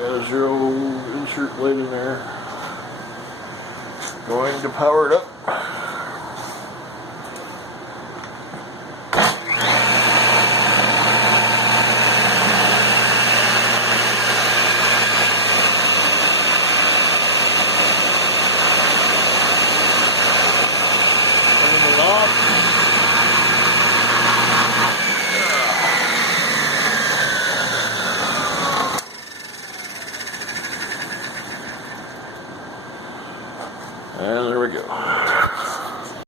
Got a 0 insert blade in there. Going to power it up.